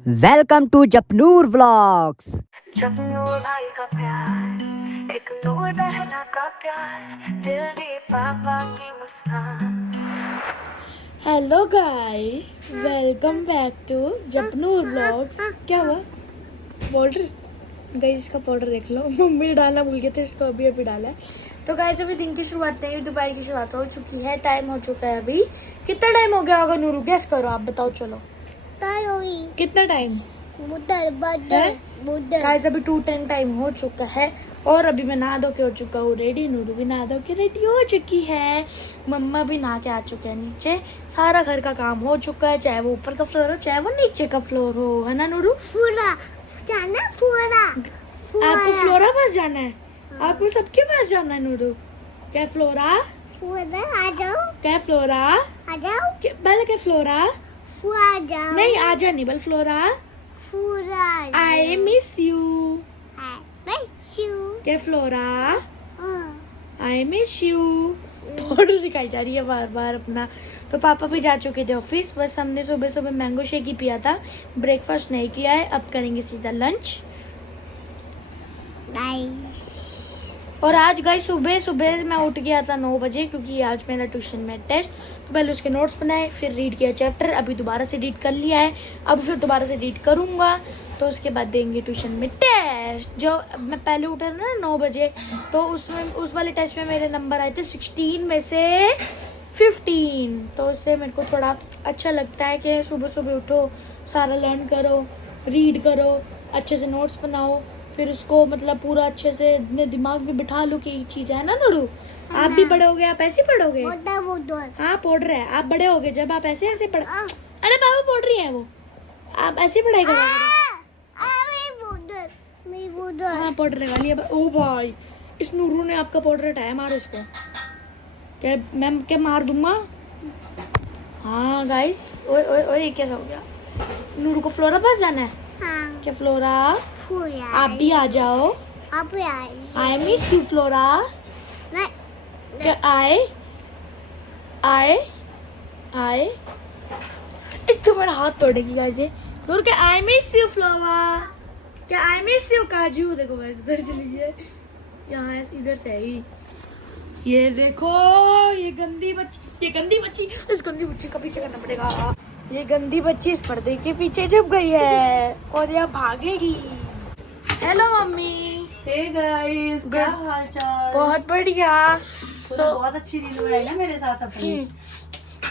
Welcome to Japnoor vlogs. Japnoor भाई का प्यार एक दूर रहना का प्यार दिल दे पापा की मुस्कान। Hello guys, welcome back to Japnoor vlogs. क्या हुआ? पाउडर गाइस, इसका पाउडर देख लो। मम्मी ने डालना भूल गए थे, इसको अभी अभी डाला है। तो गाइस, अभी दिन की शुरुआत नहीं, दोपहर की शुरुआत हो चुकी है। टाइम हो चुका है अभी। कितना टाइम हो गया होगा नूरू? गैस करो, आप बताओ। चलो, कितना टाइम? गाइस, अभी 2:10 टाइम हो चुका है और अभी मैं नहा धो के हो चुका हूँ रेडी। नूरू भी नहा धो के रेडी हो चुकी है। मम्मा भी नहा के आ चुके हैं नीचे। सारा घर का काम हो चुका है, चाहे वो ऊपर का फ्लोर हो चाहे वो नीचे का फ्लोर हो, है ना नूरू? आपको फ्लोरा पास जाना है? आपको सबके पास जाना है नूरू? क्या फ्लोरा? क्या फ्लोरा? पहले क्या फ्लोरा? नहीं, आजा नहीं, बल फ्लोरा। I miss you. क्या Flora? I miss you. Powder दिखाई जा रही है बार बार अपना। तो पापा भी जा चुके थे ऑफिस। बस हमने सुबह सुबह मैंगो शेक ही पिया था, ब्रेकफास्ट नहीं किया है। अब करेंगे सीधा लंच। और आज गाइस, सुबह सुबह मैं उठ गया था 9 बजे, क्योंकि आज मेरा ट्यूशन में टेस्ट। तो पहले उसके नोट्स बनाए, फिर रीड किया चैप्टर। अभी दोबारा से रीड कर लिया है, अब फिर दोबारा से रीड करूँगा। तो उसके बाद देंगे ट्यूशन में टेस्ट। जो मैं पहले उठा था ना 9 बजे, तो उसमें उस वाले टेस्ट में मेरे नंबर आए थे 16 में से 15। तो उससे मेरे को थोड़ा अच्छा लगता है कि सुबह सुबह उठो, सारा लर्न करो, रीड करो, अच्छे से नोट्स बनाओ, फिर उसको मतलब पूरा अच्छे से अपने दिमाग में बिठा लो कि चीज़ है ना नूरू। आप भी बड़े हो गए, आप ऐसे ही पढ़ोगे। हाँ, पढ़ रहे हैं। आप बड़े हो गए जब आप ऐसे ऐसे पढ़। अरे बाबा, पढ़ रही है वो। आप ऐसे पढ़ाई करोगे। हाँ, पढ़ने वाली है। ओ भाई, इस नूरू ने आपका पाउडर हटाया, मारो इसको। क्या मैम, क्या मार दूंगा? हाँ गाइस, ओए ओए ओए, ये क्या हो गया? नूरू को फ्लोरा पास जाना है। हाँ। क्या फ्लोरा? आप भी आ जाओ। आई मिस यू फ्लोरा। क्या आए आए आए? एक तो मेरा हाथ तोड़ेगी गाइस ये। नूरू, क्या आई मिस यू फ्लोरा? क्या आई मिस यू काजू? देखो गाइस, इधर चली है, यहाँ इधर से ही। ये देखो, ये गंदी बच्ची, इस गंदी बच्ची का पीछे करना पड़ेगा। ये गंदी बच्ची इस पर्दे के पीछे छुप गई है और यहाँ भागेगी। Hello mummy. हे गाइस, क्या हाल चाल? बहुत बढ़िया। बहुत अच्छी रील बनाई ना मेरे साथ अपनी।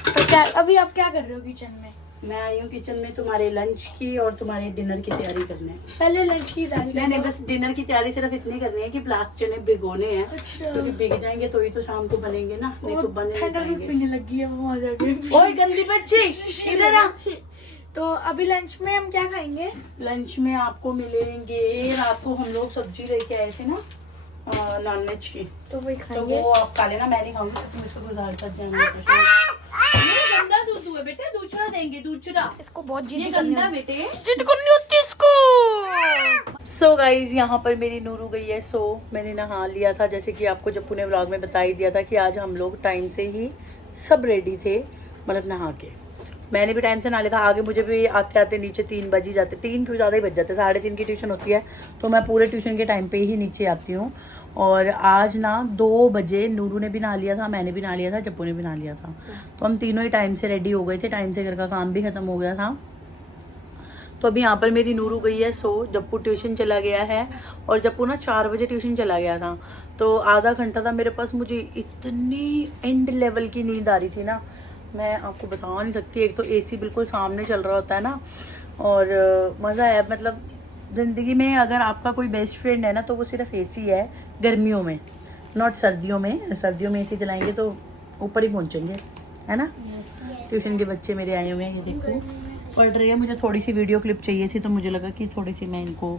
तो क्या अभी आप क्या कर रहे हो किचन में? मैं आई हूँ किचन में तुम्हारे लंच की और तुम्हारे डिनर की तैयारी करने। पहले लंच की तैयारी। नहीं, बस डिनर की तैयारी सिर्फ इतनी करनी है कि ब्लैक चने भिगोने हैं। अच्छा। क्योंकि भीग जाएंगे तो ही तो शाम को बनेंगे ना, नहीं तो बने नहीं ठंडा दूध पाएंगे। पीने लगी है वो, आ जाके। ओए गंदी बच्ची, इधर आ। तो अभी लंच में हम क्या खाएंगे? लंच में आपको मिलेंगे, रात को हम लोग सब्जी लेके आए थे ना नॉनवेज की, तो वही तो खाएंगे। वो आप खा लेना, मैं नहीं खाऊंगी। तुम इसको गुजार सकते हैं। गंदा दूध हुआ बेटे, दूसरा देंगे, दूसरा। इसको बहुत ये जिद गंदा बेटे, जिद करनी होती इसको। सो गाइज, यहाँ पर मेरी नूरू गई है। सो मैंने नहा लिया था, जैसे कि आपको जप्पू ने व्लॉग में बता ही दिया था कि आज हम लोग टाइम से ही सब रेडी थे, मतलब नहा के। मैंने भी टाइम से नहा लिया था। आगे मुझे भी आते आते नीचे 3 बज ही जाते, 3 क्यों ज़्यादा ही बज जाते। 3:30 की ट्यूशन होती है, तो मैं पूरे ट्यूशन के टाइम पे ही नीचे आती हूँ। और आज ना 2 बजे नूरू ने भी नहा लिया था, मैंने भी नहा लिया था, जप्पू ने भी नहा लिया था। तो हम तीनों ही टाइम से रेडी हो गए थे, टाइम से घर का काम भी ख़त्म हो गया था। तो अभी यहाँ पर मेरी नूरू गई है सो, जप्पू ट्यूशन चला गया है। और जप्पू ना 4 बजे ट्यूशन चला गया था, तो आधा घंटा था मेरे पास। मुझे इतनी एंड लेवल की नींद आ रही थी ना, मैं आपको बता नहीं सकती। एक तो एसी बिल्कुल सामने चल रहा होता है ना, और मज़ा है। मतलब ज़िंदगी में अगर आपका कोई बेस्ट फ्रेंड है ना, तो वो सिर्फ एसी है, गर्मियों में, नॉट सर्दियों में। सर्दियों में एसी चलाएंगे तो ऊपर ही पहुँचेंगे, है ना। ट्यूशन के बच्चे मेरे आए हुए हैं, ये देखो पढ़ रही है। मुझे थोड़ी सी वीडियो क्लिप चाहिए थी, तो मुझे लगा कि थोड़ी सी मैं इनको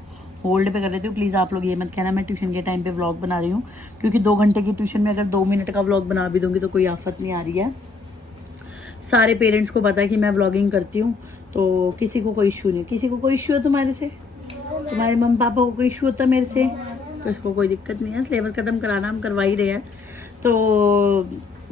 होल्ड पे कर देती हूँ। प्लीज़ आप लोग ये मत कहना मैं ट्यूशन के टाइम पे व्लॉग बना रही हूँ, क्योंकि 2 घंटे की ट्यूशन में अगर 2 मिनट का व्लॉग बना भी दूँगी तो कोई आफत नहीं आ रही है। सारे पेरेंट्स को पता है कि मैं व्लॉगिंग करती हूँ, तो किसी को कोई इशू नहीं। किसी को कोई इशू है तुम्हारे से? तुम्हारे मम्मी पापा को कोई इशू होता है मेरे से? तो इसको कोई दिक्कत नहीं है। सिलेबस ख़त्म कराना हम करवा ही रहे हैं। तो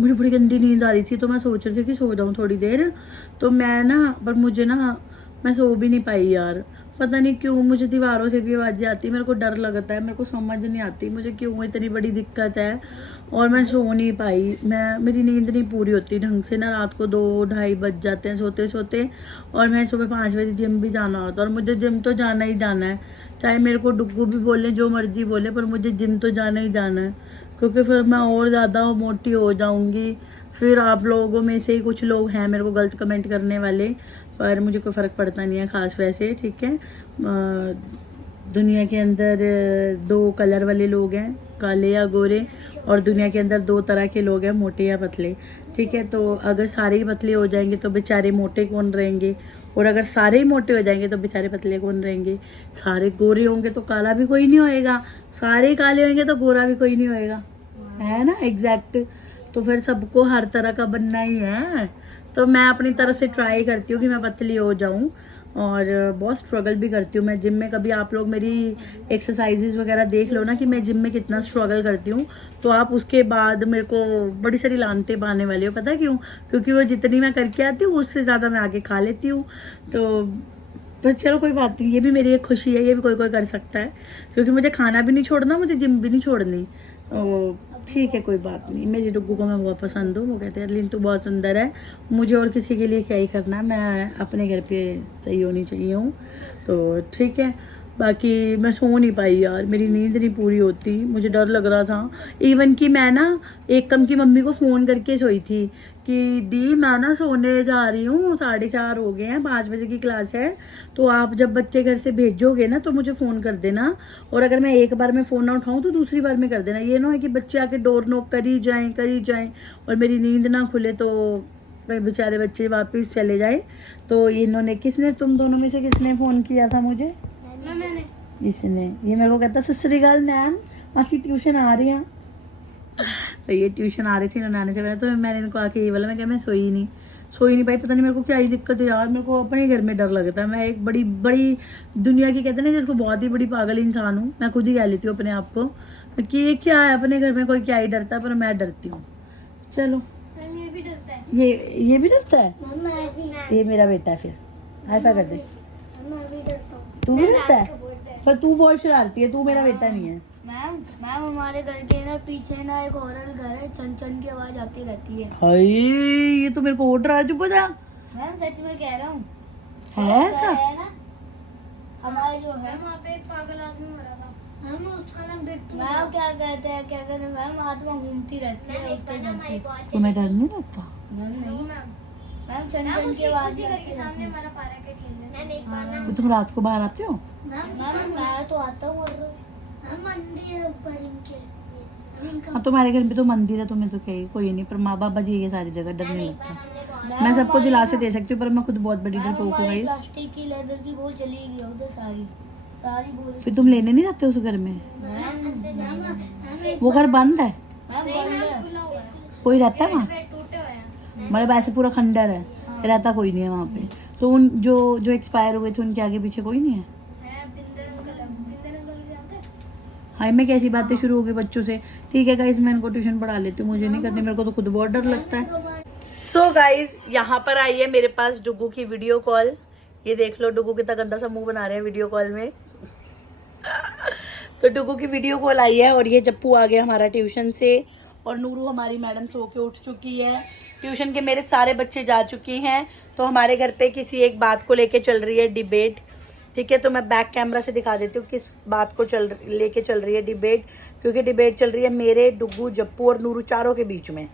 मुझे बड़ी गंदी नींद आ रही थी, तो मैं सोच रही थी कि सो जाऊँ थोड़ी देर। तो मैं ना, पर मुझे ना मैं सो भी नहीं पाई यार, पता नहीं क्यों। मुझे दीवारों से भी आवाज़ें आती, मेरे को डर लगता है, मेरे को समझ नहीं आती मुझे क्यों इतनी बड़ी दिक्कत है। और मैं सो नहीं पाई, मेरी नींद नहीं पूरी होती ढंग से ना, रात को 2-2:30 बज जाते हैं सोते सोते। और मैं सुबह 5 बजे जिम भी जाना होता है, और मुझे जिम तो जाना ही जाना है, चाहे मेरे को डुग्गू भी बोले जो मर्जी बोले, पर मुझे जिम तो जाना ही जाना है, क्योंकि फिर मैं और ज़्यादा मोटी हो जाऊँगी। फिर आप लोगों में से ही कुछ लोग हैं मेरे को गलत कमेंट करने वाले, पर मुझे कोई फ़र्क पड़ता नहीं है ख़ास वैसे, ठीक है। दुनिया के अंदर 2 कलर वाले लोग हैं, काले या गोरे, और दुनिया के अंदर 2 तरह के लोग हैं, मोटे या पतले, ठीक है। तो अगर सारे ही पतले हो जाएंगे तो बेचारे मोटे कौन रहेंगे, और अगर सारे ही मोटे हो जाएंगे तो बेचारे पतले कौन रहेंगे। सारे गोरे होंगे तो काला भी कोई नहीं होएगा, सारे काले होंगे तो गोरा भी कोई नहीं होएगा, है ना, एग्जैक्ट। तो फिर सबको हर तरह का बनना ही है। तो मैं अपनी तरफ से ट्राई करती हूँ कि मैं पतली हो जाऊँ, और बहुत स्ट्रगल भी करती हूँ मैं जिम में। कभी आप लोग मेरी एक्सरसाइजेज वगैरह देख लो ना कि मैं जिम में कितना स्ट्रगल करती हूँ, तो आप उसके बाद मेरे को बड़ी सारी लानते पाने वाले हो। पता है क्यों? क्योंकि वो जितनी मैं करके आती हूँ उससे ज़्यादा मैं आगे खा लेती हूँ। तो पर चलो कोई बात नहीं, ये भी मेरी एक खुशी है, ये भी कोई कोई कर सकता है, क्योंकि मुझे खाना भी नहीं छोड़ना, मुझे जिम भी नहीं छोड़नी। ठीक है, कोई बात नहीं। मेरी डुग्गू को मैं बहुत पसंद हूँ, वो कहते हैं अर्लिन तू बहुत सुंदर है, मुझे और किसी के लिए क्या ही करना, मैं अपने घर पे सही होनी चाहिए हूँ। तो ठीक है, बाकी मैं सो नहीं पाई यार, मेरी नींद नहीं पूरी होती, मुझे डर लग रहा था। इवन कि मैं ना एकम की मम्मी को फ़ोन करके सोई थी कि दी मैं ना सोने जा रही हूँ, 4:30 हो गए हैं, 5 बजे की क्लास है, तो आप जब बच्चे घर से भेजोगे ना तो मुझे फ़ोन कर देना, और अगर मैं एक बार में फ़ोन ना उठाऊँ तो दूसरी बार में कर देना। ये ना है कि बच्चे आके डोर नॉक कर ही जाएँ और मेरी नींद ना खुले तो बेचारे बच्चे वापस चले जाए। तो इन्होंने तुम दोनों में से किसने फ़ोन किया था मुझे? इसने। ये मेरे को कहता सत श्री अकाल मैम, मासी ट्यूशन आ रही हैं। तो ये ट्यूशन आ रही थी नाने से पहले, तो मैंने इनको आके ये बोला, मैं क्या मैं सोई नहीं पाई, पता नहीं मेरे को क्या ही दिक्कत है यार, मेरे को अपने घर में डर लगता है। मैं एक बड़ी दुनिया की कहते हैं ना जिसको बहुत ही बड़ी पागल इंसान हूँ, मैं खुद ही कह लेती हूँ अपने आप को कि ये क्या है, अपने घर में कोई क्या ही डरता है, पर मैं डरती हूँ। चलो ये भी डरता है, ये भी डरता है, ये मेरा बेटा है, फिर हाइफा कर दे। तू भी डरता है, पर तू बहुत शरारती है, तू मेरा बेटा नहीं है। मैम हमारे घर के ना पीछे ना एक और घर है, छन की आवाज आती रहती है। हाय, ये तो मेरे को और डरा। चुप हो जा मैम, सच में कह रहा हूँ, है ऐसा? है ना, हमारे जो है वहाँ पे एक पागल आदमी मरा था, हम उसका नाम बिट्टू। मैम क्या कहते हैं मैम, आत्मा घूमती रहती है उसके घर पे। तुम्हें डर नहीं लगता? नहीं मैम, छन की आवाज के सामने हमारा पारा के खेलने। तो तुम रात को बाहर आते हो? मैम मैं तो आता हूँ, हाँ, तुम्हारे घर में तो मंदिर है, तुम्हें तो क्या ही, कोई नहीं, पर माँ बाबा जी ये सारी जगह डर नहीं लगता। मैं सबको दिलासे दे सकती हूँ, पर मैं खुद बहुत बड़ी डरपोक हूँ गाइस। प्लास्टिक की लेदर की बोल चली गई उधर, सारी बोल। फिर तुम लेने नहीं जाते उस घर में? वो घर बंद है? कोई रहता है वहाँ? मतलब ऐसे पूरा खंडर है, रहता कोई नहीं है वहाँ पे? तो उन जो एक्सपायर हुए थे उनके आगे पीछे कोई नहीं है? हाय, मैं कैसी बातें शुरू हो गई बच्चों से। ठीक है गाइज, मैं इनको ट्यूशन पढ़ा लेती हूँ, मुझे नहीं करनी, मेरे को तो खुद बहुत डर लगता है। सो गाइज, यहाँ पर आई है मेरे पास डुग्गू की वीडियो कॉल। ये देख लो डुग्गू कितना गंदा सा मुंह बना रहे हैं वीडियो कॉल में। तो डुग्गू की वीडियो कॉल आई है, और ये जप्पू आ गया हमारा ट्यूशन से, और नूरू हमारी मैडम सो के उठ चुकी है। ट्यूशन के मेरे सारे बच्चे जा चुके हैं, तो हमारे घर पे किसी एक बात को लेके चल रही है डिबेट, ठीक है। तो मैं बैक कैमरा से दिखा देती हूँ किस बात को लेके चल रही है डिबेट, क्योंकि डिबेट चल रही है मेरे, डुग्गू, जप्पू और नूरू चारों के बीच में,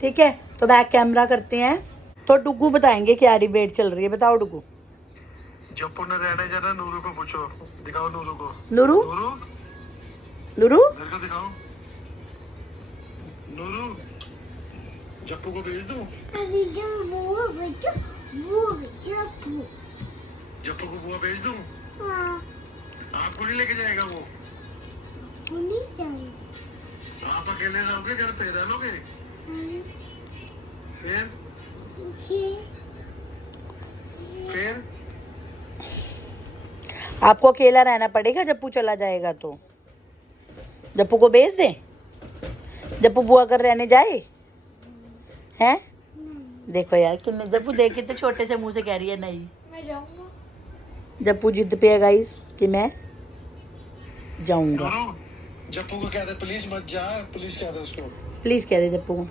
ठीक है। तो बैक कैमरा करते हैं, तो डुग्गू बताएंगे क्या डिबेट चल रही है। बताओ डुग्गू। जप्पू ने रहने जाना, नूरू को पूछो, दिखाओ नूरू को। नूरू मेरे को दिखाओ। नूरू, जप्पू को भेज दूं? जप्पू को बुआ भेज दूं? आपको नहीं लेके जाएगा वो? आप अकेले रहोगे घर पे, रह लोगे? फिर आपको अकेला रहना पड़ेगा, जप्पू चला जाएगा तो। जप्पू को भेज दे? जप्पू बुआ कर रहने जाए हैं? देखो यार, कितने जप्पू देख कितने छोटे से मुंह से कह रही है नहीं। मैं जाऊंगा। जप्पू जिद पे है गाइस कि मैं जाऊंगा। जप्पू को कहते प्लीज मत जा, प्लीज कहते उसको। प्लीज कह दे जप्पू को।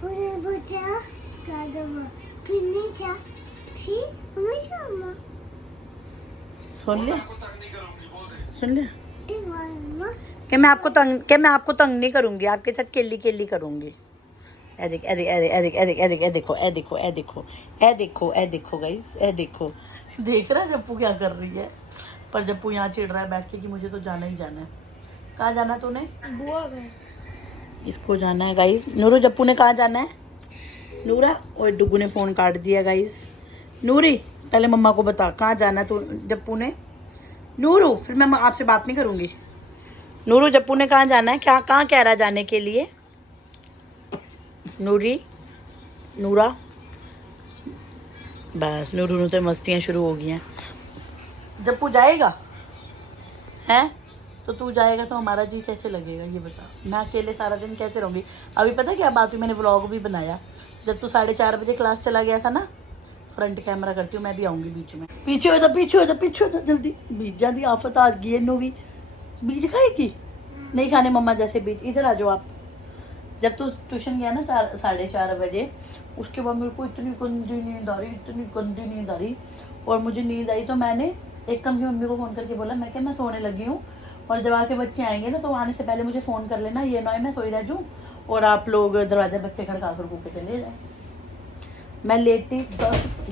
सुन लिया, सुन लिया कि मैं आपको तंग नहीं करूंगी, आपके साथ केली केली करूंगी। ए देख ए देख ए देख ए देख ए देख ए देखो ए देखो ए देखो ए देखो ए देखो गाइस ए देखो, देख रहा है जप्पू क्या कर रही है। पर जप्पू यहाँ चिढ़ रहा है बैठ के कि मुझे तो जाना ही जाना है। कहाँ जाना है तूने? बुआ गए। इसको जाना है गाइस। नूरू जप्पू ने कहाँ जाना है? नूरा और डुगू ने फ़ोन काट दिया गाइस। नूरी पहले मम्मा को बता कहाँ जाना है तू जप्पू ने? नूरू फिर मैं आपसे बात नहीं करूँगी। नूरू जप्पू ने कहाँ जाना है? क्या कहाँ कह रहा है जाने के लिए? नूरी नूरा बस नूरू नू तो मस्तियाँ शुरू हो गई हैं। जप्पू जाएगा हैं तो तू जाएगा तो हमारा जी कैसे लगेगा ये बता। मैं अकेले सारा दिन कैसे रहूँगी? अभी पता क्या बात हुई, मैंने व्लॉग भी बनाया जब तू 4:30 बजे क्लास चला गया था ना। फ्रंट कैमरा करती हूँ, मैं भी आऊँगी बीच में। पीछे हो जा पीछे हो जा पीछे हो जा जल्दी। बीज जाती आफत आ गई है। नू भी बीज खाएगी? नहीं खाने मम्मा जैसे बीज। इधर आ जाओ आप। जब तू ट्यूशन गया ना 4:30 बजे, उसके बाद मेरे को इतनी गंदी नींद आ रही, इतनी गंदी नींद आ रही। और मुझे नींद आई तो मैंने एकदम की मम्मी को फ़ोन करके बोला मैं क्या मैं सोने लगी हूँ, और जब आके बच्चे आएंगे ना तो आने से पहले मुझे फ़ोन कर लेना, ये ना मैं सोई रह जाऊँ और आप लोग दरवाजा बच्चे खड़का कर भूखे चले जाए। मैं लेटी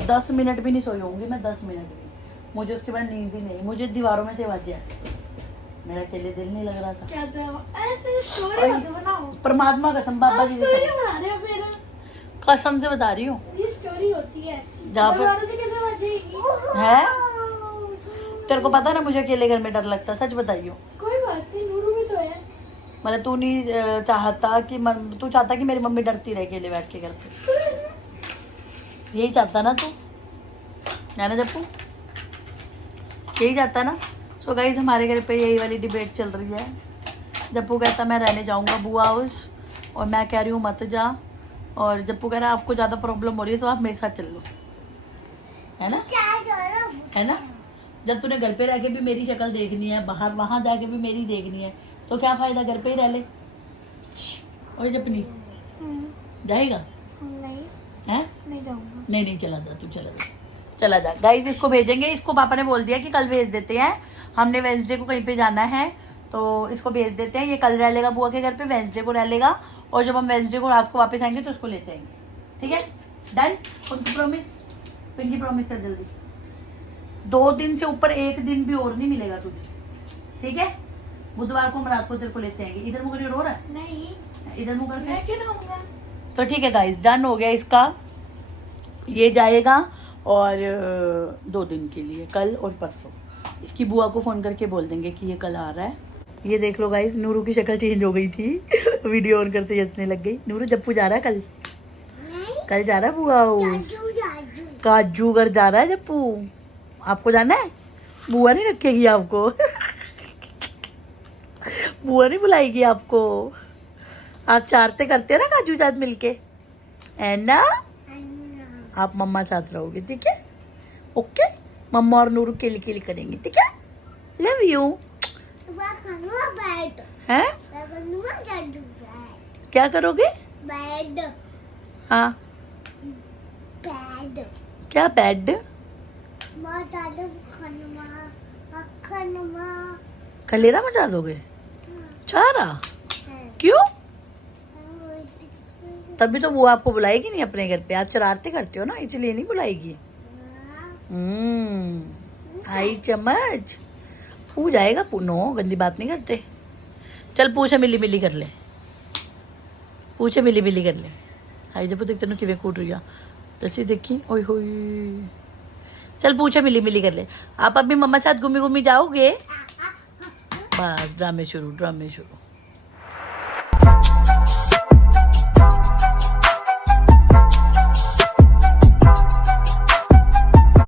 10 मिनट भी नहीं सोई होंगी मैं, 10 मिनट भी। मुझे उसके बाद नींद ही नहीं, मुझे दीवारों में से आवाज़ आई। मेरा अकेले दिल नहीं लग रहा था। क्या ऐसे स्टोरी बनाओ। परमात्मा कसम बाबा जी स्टोरी बना रहे हो फिर? कसम से बता रही हूँ ये स्टोरी होती है। जहाँ पर दरवाजे से कैसे बचेगी? है तेरे को पता ना मुझे अकेले घर में डर लगता, सच बताइयो। कोई बात नहीं, नूरू भी तो है। मतलब तू नहीं चाहता कि तू चाहता कि मेरी मम्मी डरती रहे अकेले बैठ के घर पे? तो इसमें यही चाहता ना तू, है ना जप्पू? यही चाहता ना। सो गाइस हमारे घर पे यही वाली डिबेट चल रही है। जप्पू कहता मैं रहने जाऊंगा बुआ हाउस, और मैं कह रही हूँ मत जा। और जप्पू कह रहा है आपको ज़्यादा प्रॉब्लम हो रही है तो आप मेरे साथ चल लो, है ना? है ना? जब तूने घर पे रह के भी मेरी शक्ल देखनी है, बाहर वहाँ जाके भी मेरी देखनी है, तो क्या फ़ायदा, घर पे ही रह ले। और जपनी जाएगा? नहीं हैं? नहीं जाऊंगा। नहीं चला जा तू, चला जा। गाइस इसको भेजेंगे, इसको पापा ने बोल दिया कि कल भेज देते हैं। हमने वेंसडे को कहीं पे जाना है तो इसको भेज देते हैं। ये कल रह लेगा बुआ के घर पे, वेंसडे को रह लेगा, और जब हम वेंसडे को रात को वापस आएंगे तो उसको लेते आएंगे। ठीक है डन? प्रॉमिस? पिंकी प्रॉमिस कर जल्दी। 2 दिन से ऊपर 1 दिन भी और नहीं मिलेगा तुझे, ठीक है? बुधवार को हम रात को तेरे को लेते आएंगे। इधर मुकर रो रहा है? नहीं इधर मुकर मैं फिर। क्यों रहूंगा? तो ठीक है गाइस डन हो गया इसका। ये जाएगा और 2 दिन के लिए, कल और परसों। इसकी बुआ को फ़ोन करके बोल देंगे कि ये कल आ रहा है। ये देख लो गाइस नूरू की शक्ल चेंज हो गई थी। वीडियो ऑन करते ही हंसने लग गई। नूरू जप्पू जा रहा है कल? कल जा रहा है बुआ हाउस, काजू घर जा रहा है जप्पू। आपको जाना है? बुआ नहीं रखेगी आपको। बुआ नहीं बुलाएगी आपको। आप चारते करते हो ना काजू साथ मिलके, है ना? आप मम्मा साथ रहोगे, ठीक है? ओके मम्मा और नूरू केली केली करेंगे, ठीक है? Love you. हैं? क्या करोगे? बैड हाँ बैड क्या बेड? खलेरा मचा दोगे? चारा? क्यों? तभी तो वो आपको बुलाएगी नहीं अपने घर पे। आप शरारते करते हो ना, इसलिए नहीं बुलाएगी। आई चम्मच। पू जाएगा नो, गंदी बात नहीं करते। चल पूछे मिली मिली कर ले, पूछे मिली मिली कर ले। आई जब देख तेन किवें कूट रही है तसी देखी, ओए होई। चल पूछे मिली मिली कर ले। आप अभी मम्मा साथ घूमी घूमी जाओगे? बस ड्रामे शुरू, ड्रामे शुरू।